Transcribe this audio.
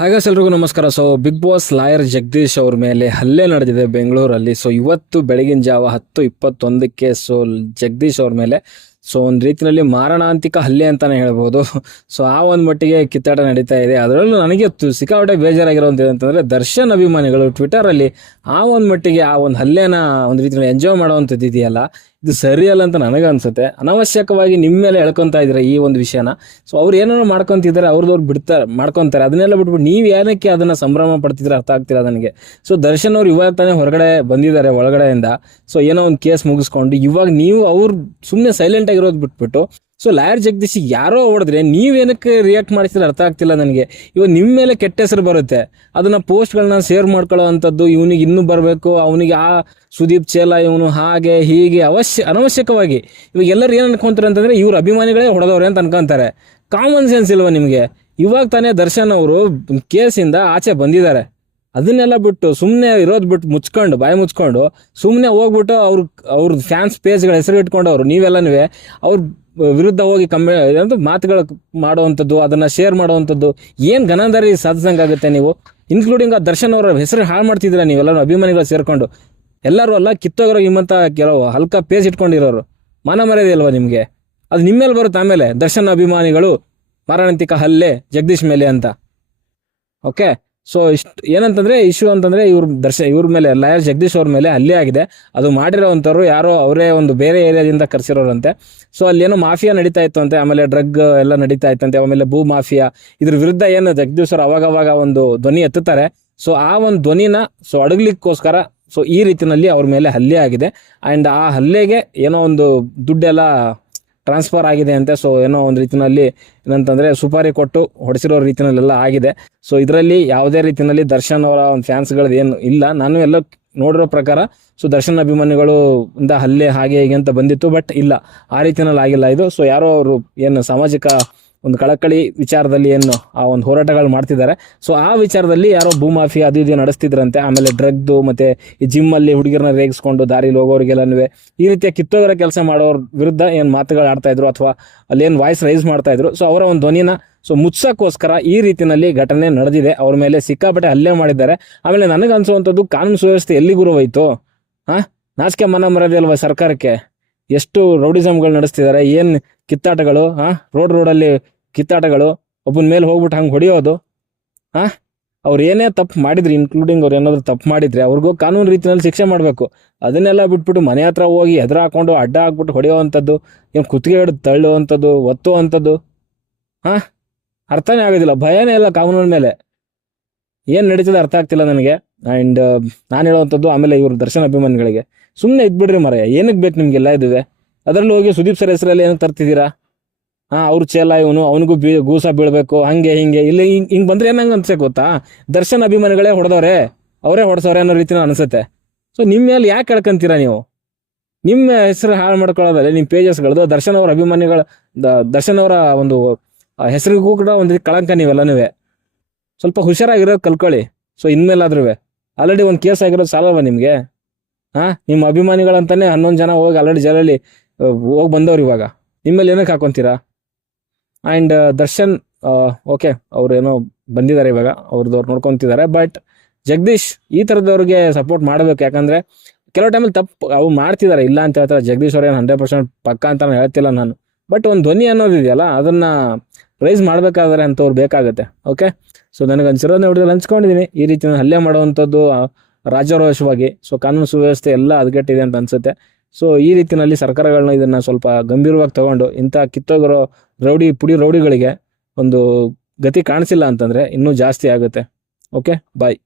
ಹಾಗಾಸ್ ಎಲ್ರಿಗೂ ನಮಸ್ಕಾರ. So Bigg Boss lawyer Jagadish ಅವ್ರ ಮೇಲೆ ಹಲ್ಲೆ ನಡೆದಿದೆ ಬೆಂಗಳೂರಲ್ಲಿ. ಸೊ ಇವತ್ತು ಬೆಳಗಿನ ಜಾವ ಹತ್ತು ಇಪ್ಪತ್ತೊಂದಕ್ಕೆ ಸೊ ಜಗದೀಶ್ ಅವ್ರ ಮೇಲೆ ಸೊ ಒಂದು ರೀತಿಯಲ್ಲಿ ಮಾರಣಾಂತಿಕ ಹಲ್ಲೆ ಅಂತಲೇ ಹೇಳ್ಬೋದು. ಸೊ ಆ ಒಂದು ಮಟ್ಟಿಗೆ ಕಿತ್ತಾಟ ನಡೀತಾ ಇದೆ. ಅದರಲ್ಲೂ ನನಗೆ ಸಿಕ್ಕಾಪಟ್ಟೆ ಬೇಜಾರಾಗಿರೋದು ಏನಂತಂದರೆ ದರ್ಶನ್ ಅಭಿಮಾನಿಗಳು ಟ್ವಿಟರಲ್ಲಿ ಆ ಒಂದು ಮಟ್ಟಿಗೆ ಆ ಒಂದು ಹಲ್ಲೆನ ಒಂದು ರೀತಿಯಲ್ಲಿ ಎಂಜಾಯ್ ಮಾಡುವಂಥದ್ದು ಇದೆಯಲ್ಲ, ಇದು ಸರಿಯಲ್ಲ ಅಂತ ನನಗೆ ಅನ್ಸುತ್ತೆ ಅನಾವಶ್ಯಕವಾಗಿ ನಿಮ್ಮ ಮೇಲೆ ಹೇಳ್ಕೊತಾ ಇದ್ದಾರೆ ಈ ಒಂದು ವಿಷಯನ? ಸೊ ಅವ್ರು ಏನೇನೋ ಮಾಡ್ಕೊತಿದ್ದಾರೆ, ಅವ್ರದವ್ರು ಬಿಡ್ತಾರೆ, ಮಾಡ್ಕೊತಾರೆ. ಅದನ್ನೆಲ್ಲ ಬಿಟ್ಬಿಟ್ಟು ನೀವು ಏನಕ್ಕೆ ಅದನ್ನು ಸಂಭ್ರಮ ಪಡ್ತಿದ್ರೆ ಅರ್ಥ ಆಗ್ತಿಲ್ಲ ನನಗೆ. ಸೊ ದರ್ಶನ್ ಅವ್ರು ಇವಾಗ ತಾನೇ ಹೊರಗಡೆ ಬಂದಿದ್ದಾರೆ ಒಳಗಡೆಯಿಂದ. ಸೊ ಏನೋ ಒಂದು ಕೇಸ್ ಮುಗಿಸ್ಕೊಂಡು ಇವಾಗ ನೀವು ಅವ್ರು ಸುಮ್ಮನೆ ಸೈಲೆಂಟ್ ಆಗಿರೋದು ಬಿಟ್ಬಿಟ್ಟು. ಸೊ ಲಾಯರ್ ಜಗದೀಶ್ ಯಾರೋ ಹೊಡೆದ್ರೆ ನೀವೇನಕ್ಕೆ ರಿಯಾಕ್ಟ್ ಮಾಡಿಸಿದ್ರೆ ಅರ್ಥ ಆಗ್ತಿಲ್ಲ ನನಗೆ. ಇವಾಗ ನಿಮ್ಮ ಮೇಲೆ ಕೆಟ್ಟ ಹೆಸರು ಬರುತ್ತೆ. ಅದನ್ನ ಪೋಸ್ಟ್ಗಳನ್ನ ಶೇರ್ ಮಾಡ್ಕೊಳ್ಳೋ ಅಂಥದ್ದು ಇವನಿಗೆ ಇನ್ನೂ ಬರಬೇಕು, ಅವನಿಗೆ ಆ ಸುದೀಪ್ ಚೇಲ, ಇವನು ಹಾಗೆ, ಹೀಗೆ ಅವಶ್ಯ, ಅನವಶ್ಯಕವಾಗಿ. ಇವಾಗ ಎಲ್ಲರೂ ಏನು ಅನ್ಕೊಂತಾರೆ ಅಂತಂದ್ರೆ ಇವ್ರ ಅಭಿಮಾನಿಗಳೇ ಹೊಡೆದವ್ರೆ ಅಂತ ಅನ್ಕೊಂತಾರೆ. ಕಾಮನ್ ಸೆನ್ಸ್ ಇಲ್ವಾ ನಿಮಗೆ? ಇವಾಗ ತಾನೇ ದರ್ಶನ್ ಅವರು ಕೇಸಿಂದ ಆಚೆ ಬಂದಿದ್ದಾರೆ. ಅದನ್ನೆಲ್ಲ ಬಿಟ್ಟು ಸುಮ್ಮನೆ ಇರೋದು ಬಿಟ್ಟು ಮುಚ್ಕೊಂಡು, ಬಾಯಿ ಮುಚ್ಕೊಂಡು ಸುಮ್ಮನೆ ಹೋಗ್ಬಿಟ್ಟು ಅವ್ರ ಅವ್ರ ಫ್ಯಾನ್ಸ್ ಪೇಜ್ಗಳ ಹೆಸರು ಇಟ್ಕೊಂಡವ್ರು ನೀವೆಲ್ಲನೂ ಅವ್ರ ವಿರುದ್ಧ ಹೋಗಿ ಕಮ್ಮಿ ಅಂದ್ರೆ ಮಾತುಗಳು ಮಾಡುವಂಥದ್ದು, ಅದನ್ನ ಶೇರ್ ಮಾಡುವಂಥದ್ದು, ಏನು ಗನಂದಾರಿ ಸಾಧಿಸಂಗಾಗುತ್ತೆ ನೀವು? ಇನ್ಕ್ಲೂಡಿಂಗ್ ಆ ದರ್ಶನ್ ಅವರ ಹೆಸರು ಹಾಳು ಮಾಡ್ತಿದ್ದೀರಾ ನೀವೆಲ್ಲರೂ ಅಭಿಮಾನಿಗಳು ಸೇರ್ಕೊಂಡು? ಎಲ್ಲರೂ ಅಲ್ಲ, ಕಿತ್ತೋಗಿರೋ ನಿಮ್ಮಂಥ ಕೆಲವು ಹಲ್ಕ ಪೇಜ್ ಇಟ್ಕೊಂಡಿರೋರು. ಮನ ಮರ್ಯಾದೆ ಅಲ್ವಾ ನಿಮಗೆ? ಅದು ನಿಮ್ಮೇಲೆ ಬರುತ್ತೆ ಆಮೇಲೆ, ದರ್ಶನ್ ಅಭಿಮಾನಿಗಳು, ಮಾರಣಾಂತಿಕ ಹಲ್ಲೆ, ಜಗದೀಶ್ ಮೇಲೆ ಅಂತ. ಓಕೆ ಸೊ ಇಷ್ಟು ಏನಂತಂದ್ರೆ ಇಶ್ಯೂ ಅಂತಂದ್ರೆ ಇವ್ರ ದರ್ಶನ ಇವ್ರ ಮೇಲೆ, ಲಾಯರ್ ಜಗದೀಶ್ ಅವ್ರ ಮೇಲೆ ಹಲ್ಲೆ ಆಗಿದೆ. ಅದು ಮಾಡಿರೋವಂಥವ್ರು ಯಾರೋ ಅವರೇ ಒಂದು ಬೇರೆ ಏರಿಯಾದಿಂದ ಕರ್ಸಿರೋರಂತೆ. ಸೊ ಅಲ್ಲೇನೋ ಮಾಫಿಯಾ ನಡೀತಾ ಇತ್ತು ಅಂತೆ, ಆಮೇಲೆ ಡ್ರಗ್ ಎಲ್ಲ ನಡೀತಾ ಇತ್ತಂತೆ ಆಮೇಲೆ ಭೂ ಮಾಫಿಯಾ. ಇದ್ರ ವಿರುದ್ಧ ಏನು ಜಗದೀಶ್ ಅವ್ರು ಅವಾಗ ಅವಾಗ ಒಂದು ಧ್ವನಿ ಎತ್ತುತ್ತಾರೆ. ಸೊ ಆ ಒಂದು ಧ್ವನಿನ ಸೊ ಅಡಗ್ಲಿಕ್ಕೋಸ್ಕರ ಸೊ ಈ ರೀತಿಯಲ್ಲಿ ಅವ್ರ ಮೇಲೆ ಹಲ್ಲೆ ಆಗಿದೆ. ಆ್ಯಂಡ್ ಆ ಹಲ್ಲೆಗೆ ಏನೋ ಒಂದು ದುಡ್ಡೆಲ್ಲ ಟ್ರಾನ್ಸ್ಫರ್ ಆಗಿದೆ ಅಂತೆ. ಸೊ ಏನೋ ಒಂದು ರೀತಿಯಲ್ಲಿ ಏನಂತಂದ್ರೆ ಸುಪಾರಿ ಕೊಟ್ಟು ಹೊಡೆಸಿರೋ ರೀತಿಯಲ್ಲೆಲ್ಲ ಆಗಿದೆ. ಸೊ ಇದರಲ್ಲಿ ಯಾವುದೇ ರೀತಿಯಲ್ಲಿ ದರ್ಶನ್ ಅವರ ಒಂದು ಫ್ಯಾನ್ಸ್ಗಳದ್ದು ಏನು ಇಲ್ಲ. ನಾನು ಎಲ್ಲ ನೋಡಿರೋ ಪ್ರಕಾರ ಸೊ ದರ್ಶನ್ ಅಭಿಮಾನಿಗಳು ಇಂದ ಹಲ್ಲೆ ಹಾಗೆ ಹೀಗೆ ಅಂತ ಬಂದಿತ್ತು ಬಟ್ ಇಲ್ಲ. ಆ ರೀತಿಯಲ್ಲಿ ಆಗಿಲ್ಲ ಇದು. ಸೊ ಯಾರೋ ಅವರು ಏನು ಸಾಮಾಜಿಕ ಒಂದು ಕಳಕಳಿ ವಿಚಾರದಲ್ಲಿ ಏನು ಆ ಒಂದು ಹೋರಾಟಗಳು ಮಾಡ್ತಿದ್ದಾರೆ. ಸೊ ಆ ವಿಚಾರದಲ್ಲಿ ಯಾರೋ ಭೂಮಾಫಿ ಅದು ಇದು ನಡೆಸ್ತಿದ್ರಂತೆ. ಆಮೇಲೆ ಡ್ರಗ್ದು ಮತ್ತು ಈ ಜಿಮ್ಮಲ್ಲಿ ಹುಡುಗಿರನ್ನ ರೇಗಿಸ್ಕೊಂಡು ದಾರಿಲಿ ಹೋಗೋರಿಗೆಲ್ಲನೂ ಈ ರೀತಿಯ ಕಿತ್ತೋಗಿರೋ ಕೆಲಸ ಮಾಡೋರ ವಿರುದ್ಧ ಏನು ಮಾತುಗಳು ಆಡ್ತಾಯಿದ್ರು ಅಥವಾ ಅಲ್ಲಿ ಏನು ವಾಯ್ಸ್ ರೈಸ್ ಮಾಡ್ತಾಯಿದ್ರು ಸೊ ಅವರ ಒಂದು ಧ್ವನಿನ ಸೊ ಮುಚ್ಚಕ್ಕೋಸ್ಕರ ಈ ರೀತಿಯಲ್ಲಿ ಘಟನೆ ನಡೆದಿದೆ. ಅವ್ರ ಮೇಲೆ ಸಿಕ್ಕಾಪಟ್ಟೆ ಹಲ್ಲೆ ಮಾಡಿದ್ದಾರೆ. ಆಮೇಲೆ ನನಗೆ ಅನ್ಸುವಂಥದ್ದು ಕಾನೂನು ಸುವ್ಯವಸ್ಥೆ ಎಲ್ಲಿ ಗುರುವಾಯಿತು? ಹಾಂ ನಾಚಿಕೆ ಮನ ಮರದಿಲ್ವ ಸರ್ಕಾರಕ್ಕೆ? ಎಷ್ಟು ರೌಡಿಸಮ್ಗಳು ನಡೆಸ್ತಿದ್ದಾರೆ. ಏನ್ ಕಿತ್ತಾಟಗಳು, ಹಾ? ರೋಡ್ ರೋಡಲ್ಲಿ ಕಿತ್ತಾಟಗಳು, ಒಬ್ಬನ ಮೇಲೆ ಹೋಗ್ಬಿಟ್ಟು ಹಂಗೆ ಹೊಡೆಯೋದು, ಹಾ? ಅವ್ರು ಏನೇ ತಪ್ಪು ಮಾಡಿದ್ರಿ ಇನ್ಕ್ಲೂಡಿಂಗ್ ಅವ್ರು ಏನಾದರೂ ತಪ್ಪು ಮಾಡಿದರೆ, ಅವ್ರಿಗೂ ಕಾನೂನು ರೀತಿಯಲ್ಲಿ ಶಿಕ್ಷೆ ಮಾಡಬೇಕು. ಅದನ್ನೆಲ್ಲ ಬಿಟ್ಬಿಟ್ಟು ಮನೆ ಹತ್ರ ಹೋಗಿ ಎದುರು ಹಾಕೊಂಡು ಅಡ್ಡ ಹಾಕ್ಬಿಟ್ಟು ಹೊಡೆಯೋವಂಥದ್ದು, ಏನು ಕುತ್ತಿಗೆ ಹಿಡಿದು ತಳ್ಳುವಂಥದ್ದು, ಒತ್ತುವಂಥದ್ದು, ಹಾ? ಅರ್ಥನೇ ಆಗೋದಿಲ್ಲ, ಭಯನೇ ಇಲ್ಲ ಕಾನೂನಿನ ಮೇಲೆ. ಏನು ನಡೀತದೆ ಅರ್ಥ ಆಗ್ತಿಲ್ಲ ನನಗೆ. ಆ್ಯಂಡ್ ನಾನು ಹೇಳೋವಂಥದ್ದು ಆಮೇಲೆ ಇವರು ದರ್ಶನ ಅಭಿಮಾನಿಗಳಿಗೆ ಸುಮ್ಮನೆ ಇದ್ಬಿಡ್ರಿ ಮರೆಯ ಏನಕ್ಕೆ ಬೇಕು ನಿಮಗೆಲ್ಲ ಇದುವೆ? ಅದರಲ್ಲಿ ಹೋಗಿ ಸುದೀಪ್ ಸರ್ ಹೆಸರಲ್ಲಿ ಏನು ತರ್ತಿದ್ದೀರಾ? ಹಾಂ, ಅವ್ರು ಚೇಲ ಇವನು, ಅವನಿಗೂ ಬೀ, ಗೂಸ ಬೀಳಬೇಕು, ಹಂಗೆ, ಹಿಂಗೆ. ಇಲ್ಲಿ ಹಿಂಗೆ ಹಿಂಗೆ ಬಂದರೆ ಏನಂಗೆ ಅನ್ಸೆ ಗೊತ್ತಾ? ದರ್ಶನ್ ಅಭಿಮಾನಿಗಳೇ ಹೊಡೆದವ್ರೆ, ಅವರೇ ಹೊಡೆಸವ್ರೆ ಅನ್ನೋ ರೀತಿನ ಅನಿಸುತ್ತೆ. ಸೊ ನಿಮ್ಮ ಮೇಲೆ ಯಾಕೆ ಕೇಳ್ಕೊಂತೀರಾ ನೀವು? ನಿಮ್ಮ ಹೆಸರು ಹಾಳು ಮಾಡ್ಕೊಳ್ಳೋದಲ್ಲ ನಿಮ್ಮ ಪೇಜಸ್ಗಳದ್ದು ದರ್ಶನ್ ಅವರ ಅಭಿಮಾನಿಗಳ ದರ್ಶನ್ ಅವರ ಒಂದು ಹೆಸರಿಗೂ ಕೂಡ ಒಂದು ಕಳಂಕ ನೀವೆಲ್ಲನೂ ಸ್ವಲ್ಪ ಹುಷಾರಾಗಿರೋದು ಕಲ್ಕೊಳ್ಳಿ ಸೊ ಇನ್ಮೇಲಾದ್ರೂ ಆಲ್ರೆಡಿ ಒಂದು ಕೇಸ್ ಆಗಿರೋದು ಸಾಲವ ನಿಮಗೆ? ಹಾಂ, ನಿಮ್ಮ ಅಭಿಮಾನಿಗಳಂತಾನೆ ಹನ್ನೊಂದು ಜನ ಹೋಗಿ ಆಲ್ರೆಡಿ ಜೈಲಲ್ಲಿ ಹೋಗಿ ಬಂದವ್ರು ಇವಾಗ. ನಿಮ್ಮಲ್ಲಿ ಏನಕ್ಕೆ ಹಾಕೊಂತೀರಾ? ಆ್ಯಂಡ್ ದರ್ಶನ್ ಓಕೆ ಅವ್ರು ಏನೋ ಬಂದಿದ್ದಾರೆ ಇವಾಗ. ಅವ್ರದ್ದು ಅವ್ರು ನೋಡ್ಕೊತಿದ್ದಾರೆ. ಬಟ್ ಜಗದೀಶ್ ಈ ಥರದವ್ರಿಗೆ ಸಪೋರ್ಟ್ ಮಾಡಬೇಕು. ಯಾಕಂದರೆ ಕೆಲವು ಟೈಮಲ್ಲಿ ತಪ್ಪು, ಅವು ಮಾಡ್ತಿದ್ದಾರೆ. ಇಲ್ಲ ಅಂತ ಹೇಳ್ತಾರೆ. ಜಗದೀಶ್ ಅವ್ರೇನು ಹಂಡ್ರೆಡ್ ಪರ್ಸೆಂಟ್ ಪಕ್ಕ ಅಂತ ನಾನು ಹೇಳ್ತಿಲ್ಲ ನಾನು. ಬಟ್ ಒಂದು ಧ್ವನಿ ಅನ್ನೋದಿದೆಯಲ್ಲ ಅದನ್ನು ರೈಸ್ ಮಾಡಬೇಕಾದ್ರೆ ಅಂಥವ್ರು ಬೇಕಾಗುತ್ತೆ. ಓಕೆ ಸೊ ನನಗೆ ಅನ್ಸಿರೋದನ್ನ ಹುಡುಗರು ಹಂಚ್ಕೊಂಡಿದ್ದೀನಿ ಈ ರೀತಿ ಹಲ್ಲೆ ಮಾಡುವಂಥದ್ದು ರಾಜಾರೋಷವಾಗಿ. ಸೊ ಕಾನೂನು ಸುವ್ಯವಸ್ಥೆ ಎಲ್ಲ ಹದಗೆಟ್ಟಿದೆ ಅಂತ ಅನ್ಸುತ್ತೆ. ಸೊ ಈ ರೀತಿಯಲ್ಲಿ ಸರ್ಕಾರಗಳನ್ನ ಇದನ್ನು ಸ್ವಲ್ಪ ಗಂಭೀರವಾಗಿ ತಗೊಂಡು ಇಂಥ ಕಿತ್ತೋಗಿರೋ ರೌಡಿ ಪುಡಿ ರೌಡಿಗಳಿಗೆ ಒಂದು ಗತಿ ಕಾಣಿಸಿಲ್ಲ ಅಂತಂದರೆ ಇನ್ನೂ ಜಾಸ್ತಿ ಆಗುತ್ತೆ. Okay bye